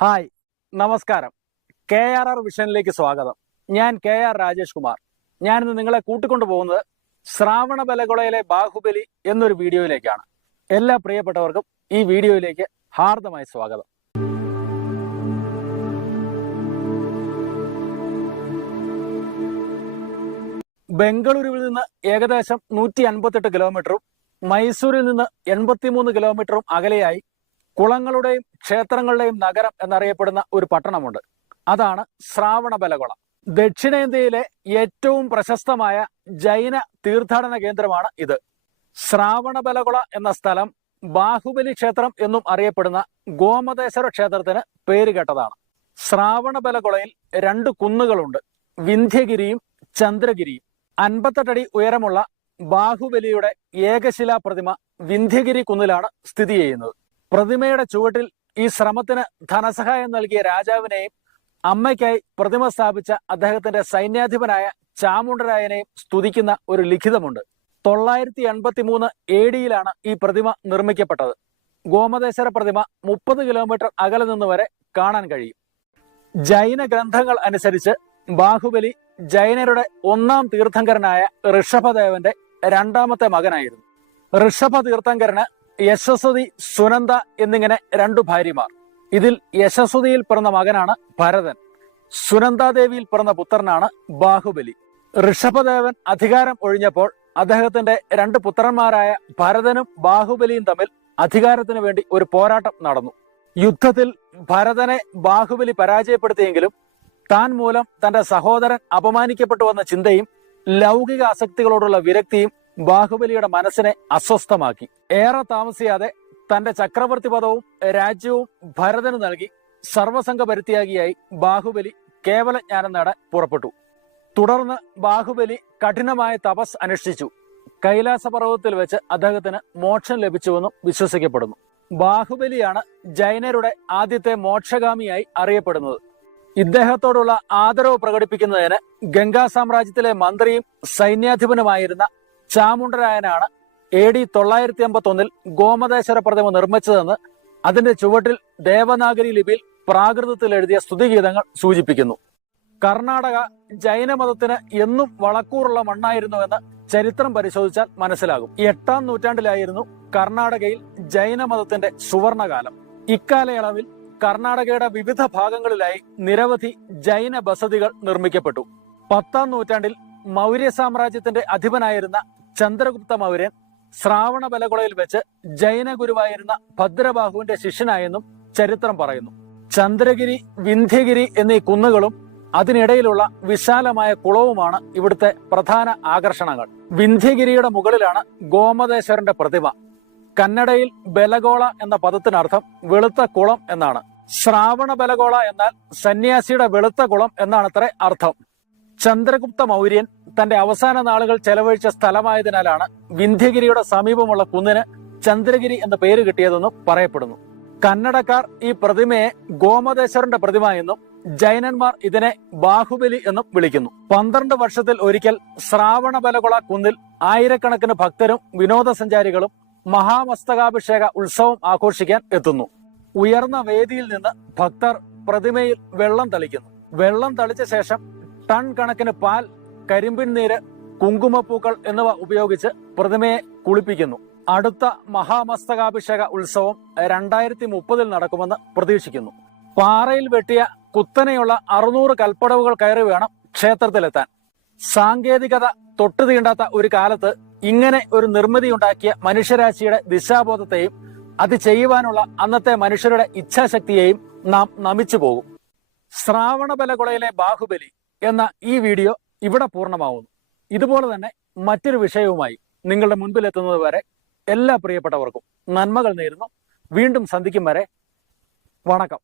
Hi നമസ്കാരം. K R R വിഷനിലേക്ക് സ്വാഗതം. ഞാൻ കെ ആർ രാജേഷ് കുമാർ. ഞാനിന്ന് നിങ്ങളെ കൂട്ടിക്കൊണ്ടു പോകുന്നത് ശ്രാവണ ബലകുളയിലെ ബാഹുബലി എന്നൊരു വീഡിയോയിലേക്കാണ്. എല്ലാ പ്രിയപ്പെട്ടവർക്കും ഈ വീഡിയോയിലേക്ക് ഹാർദമായ സ്വാഗതം. ബംഗളൂരുവിൽ നിന്ന് ഏകദേശം നൂറ്റി അൻപത്തെട്ട് കിലോമീറ്ററും മൈസൂരിൽ നിന്ന് എൺപത്തിമൂന്ന് കിലോമീറ്ററും അകലെയായി കുളങ്ങളുടെയും ക്ഷേത്രങ്ങളുടെയും നഗരം എന്നറിയപ്പെടുന്ന ഒരു പട്ടണമുണ്ട്. അതാണ് ശ്രാവണബലകുള ദക്ഷിണേന്ത്യയിലെ ഏറ്റവും പ്രശസ്തമായ ജൈന തീർത്ഥാടന കേന്ദ്രമാണ് ഇത്. ശ്രാവണബലകുള എന്ന സ്ഥലം ബാഹുബലി ക്ഷേത്രം എന്നും അറിയപ്പെടുന്ന ഗോമതേശ്വര ക്ഷേത്രത്തിന് പേരുകേട്ടതാണ് ശ്രാവണബലകുളയിൽ രണ്ട് കുന്നുകളുണ്ട്. വിന്ധ്യഗിരിയും ചന്ദ്രഗിരിയും. അൻപത്തെട്ടടി ഉയരമുള്ള ബാഹുബലിയുടെ ഏകശിലാ പ്രതിമ വിന്ധ്യഗിരി കുന്നിലാണ് സ്ഥിതി ചെയ്യുന്നത്. പ്രതിമയുടെ ചുവട്ടിൽ ഈ ശ്രമത്തിന് ധനസഹായം നൽകിയ രാജാവിനെയും അമ്മയ്ക്കായി പ്രതിമ സ്ഥാപിച്ച അദ്ദേഹത്തിന്റെ സൈന്യാധിപനായ ചാമുണ്ടരായനെയും സ്തുതിക്കുന്ന ഒരു ലിഖിതമുണ്ട്. തൊള്ളായിരത്തി എൺപത്തി മൂന്ന് എ ഡിയിലാണ് ഈ പ്രതിമ നിർമ്മിക്കപ്പെട്ടത്. ഗോമതേശ്വര പ്രതിമ മുപ്പത് കിലോമീറ്റർ അകലെ നിന്ന് വരെ കാണാൻ കഴിയും. ജൈന ഗ്രന്ഥങ്ങൾ അനുസരിച്ച് ബാഹുബലി ജൈനരുടെ ഒന്നാം തീർത്ഥങ്കരനായ ഋഷഭദേവന്റെ രണ്ടാമത്തെ മകനായിരുന്നു. ഋഷഭ തീർത്ഥങ്കരന് യശസ്വതി സുനന്ദ എന്നിങ്ങനെ രണ്ടു ഭാര്യമാർ. ഇതിൽ യശസ്വതിയിൽ പിറന്ന മകനാണ് ഭരതൻ. സുനന്ദാദേവിയിൽ പിറന്ന പുത്രനാണ് ബാഹുബലി. ഋഷഭദേവൻ അധികാരം ഒഴിഞ്ഞപ്പോൾ അദ്ദേഹത്തിന്റെ രണ്ട് പുത്രന്മാരായ ഭരതനും ബാഹുബലിയും തമ്മിൽ അധികാരത്തിന് വേണ്ടി ഒരു പോരാട്ടം നടന്നു. യുദ്ധത്തിൽ ഭരതനെ ബാഹുബലി പരാജയപ്പെടുത്തിയെങ്കിലും താൻ മൂലം തന്റെ സഹോദരൻ അപമാനിക്കപ്പെട്ടുവെന്ന ചിന്തയും ലൗകിക ആസക്തികളോടുള്ള വിരക്തിയും ബാഹുബലിയുടെ മനസ്സിനെ അസ്വസ്ഥമാക്കി. ഏറെ താമസിയാതെ തന്റെ ചക്രവർത്തി പദവും രാജ്യവും ഭരതന് നൽകി സർവസംഘ പരിത്യാഗിയായി ബാഹുബലി കേവലജ്ഞാനം നേടാൻ പുറപ്പെട്ടു. തുടർന്ന് ബാഹുബലി കഠിനമായ തപസ് അനുഷ്ഠിച്ചു. കൈലാസ പർവതത്തിൽ വെച്ച് അദ്ദേഹത്തിന് മോക്ഷം ലഭിച്ചുവെന്നും വിശ്വസിക്കപ്പെടുന്നു. ബാഹുബലിയാണ് ജൈനരുടെ ആദ്യത്തെ മോക്ഷഗാമിയായി അറിയപ്പെടുന്നത്. ഇദ്ദേഹത്തോടുള്ള ആദരവ് പ്രകടിപ്പിക്കുന്നതിന് ഗംഗാ സാമ്രാജ്യത്തിലെ മന്ത്രിയും സൈന്യാധിപനുമായിരുന്ന ചാമുണ്ടരായനാണ് എ ഡി തൊള്ളായിരത്തി അമ്പത്തി ഒന്നിൽ ഗോമതേശ്വര പ്രതിമ നിർമ്മിച്ചതെന്ന് അതിന്റെ ചുവട്ടിൽ ദേവനാഗരി ലിപിയിൽ പ്രാകൃതത്തിൽ എഴുതിയ സ്തുതിഗീതങ്ങൾ സൂചിപ്പിക്കുന്നു. കർണാടക ജൈനമതത്തിന് എന്നും വളക്കൂറുള്ള മണ്ണായിരുന്നുവെന്ന് ചരിത്രം പരിശോധിച്ചാൽ മനസ്സിലാകും. എട്ടാം നൂറ്റാണ്ടിലായിരുന്നു കർണാടകയിൽ ജൈനമതത്തിന്റെ സുവർണകാലം. ഇക്കാലയളവിൽ കർണാടകയുടെ വിവിധ ഭാഗങ്ങളിലായി നിരവധി ജൈന ബസതികൾ നിർമ്മിക്കപ്പെട്ടു. പത്താം നൂറ്റാണ്ടിൽ മൗര്യ സാമ്രാജ്യത്തിന്റെ അധിപനായിരുന്ന ചന്ദ്രഗുപ്ത മൗര്യൻ ശ്രാവണ ബലകുളയിൽ വെച്ച് ജൈന ഗുരുവായിരുന്ന ഭദ്രബാഹുവിന്റെ ശിഷ്യനായെന്നും ചരിത്രം പറയുന്നു. ചന്ദ്രഗിരി വിന്ധ്യഗിരി എന്നീ കുന്നുകളും അതിനിടയിലുള്ള വിശാലമായ കുളവുമാണ് ഇവിടുത്തെ പ്രധാന ആകർഷണങ്ങൾ. വിന്ധ്യഗിരിയുടെ മുകളിലാണ് ഗോമതേശ്വരന്റെ പ്രതിമ. കന്നഡയിൽ ബലഗോള എന്ന പദത്തിനർത്ഥം വെളുത്ത കുളം എന്നാണ്. ശ്രാവണ ബലഗോള എന്നാൽ സന്യാസിയുടെ വെളുത്ത കുളം എന്നാണത്രേ അർത്ഥം. ചന്ദ്രഗുപ്ത മൗര്യൻ തന്റെ അവസാന നാളുകൾ ചെലവഴിച്ച സ്ഥലമായതിനാലാണ് വിന്ധ്യഗിരിയുടെ സമീപമുള്ള കുന്നിന് ചന്ദ്രഗിരി എന്ന പേര് കിട്ടിയതെന്നും പറയപ്പെടുന്നു. കന്നഡക്കാർ ഈ പ്രതിമയെ ഗോമതേശ്വരന്റെ പ്രതിമ എന്നും ജൈനന്മാർ ഇതിനെ ബാഹുബലി എന്നും വിളിക്കുന്നു. പന്ത്രണ്ട് വർഷത്തിൽ ഒരിക്കൽ ശ്രാവണ ബലകുള കുന്നിൽ ആയിരക്കണക്കിന് ഭക്തരും വിനോദസഞ്ചാരികളും മഹാമസ്തകാഭിഷേക ഉത്സവം ആഘോഷിക്കാൻ എത്തുന്നു. ഉയർന്ന വേദിയിൽ നിന്ന് ഭക്തർ പ്രതിമയിൽ വെള്ളം തളിക്കുന്നു. വെള്ളം തളിച്ച ശേഷം ടൺ കണക്കിന് പാൽ കരിമ്പിൻ നീര് കുങ്കുമപ്പൂക്കൾ എന്നിവ ഉപയോഗിച്ച് പ്രതിമയെ കുളിപ്പിക്കുന്നു. അടുത്ത മഹാമസ്തകാഭിഷേക ഉത്സവം രണ്ടായിരത്തി മുപ്പതിൽ നടക്കുമെന്ന് പ്രതീക്ഷിക്കുന്നു. പാറയിൽ വെട്ടിയ കുത്തനെയുള്ള അറുന്നൂറ് കൽപ്പടവുകൾ കയറി വേണം ക്ഷേത്രത്തിലെത്താൻ. സാങ്കേതികത തൊട്ടു തീണ്ടാത്ത ഒരു കാലത്ത് ഇങ്ങനെ ഒരു നിർമ്മിതി ഉണ്ടാക്കിയ മനുഷ്യരാശിയുടെ ദിശാബോധത്തെയും അത് ചെയ്യുവാനുള്ള അന്നത്തെ മനുഷ്യരുടെ ഇച്ഛാശക്തിയെയും നാം നമിച്ചു പോകും ശ്രാവണബലകുളയിലെ ബാഹുബലി എന്ന ഈ വീഡിയോ ഇവിടെ പൂർണമാവുന്നു. ഇതുപോലെ തന്നെ മറ്റൊരു വിഷയവുമായി നിങ്ങളുടെ മുൻപിലെത്തുന്നത് വരെ എല്ലാ പ്രിയപ്പെട്ടവർക്കും നന്മകൾ നേരുന്നു. വീണ്ടും സന്ധിക്കും വരെ. വണക്കം.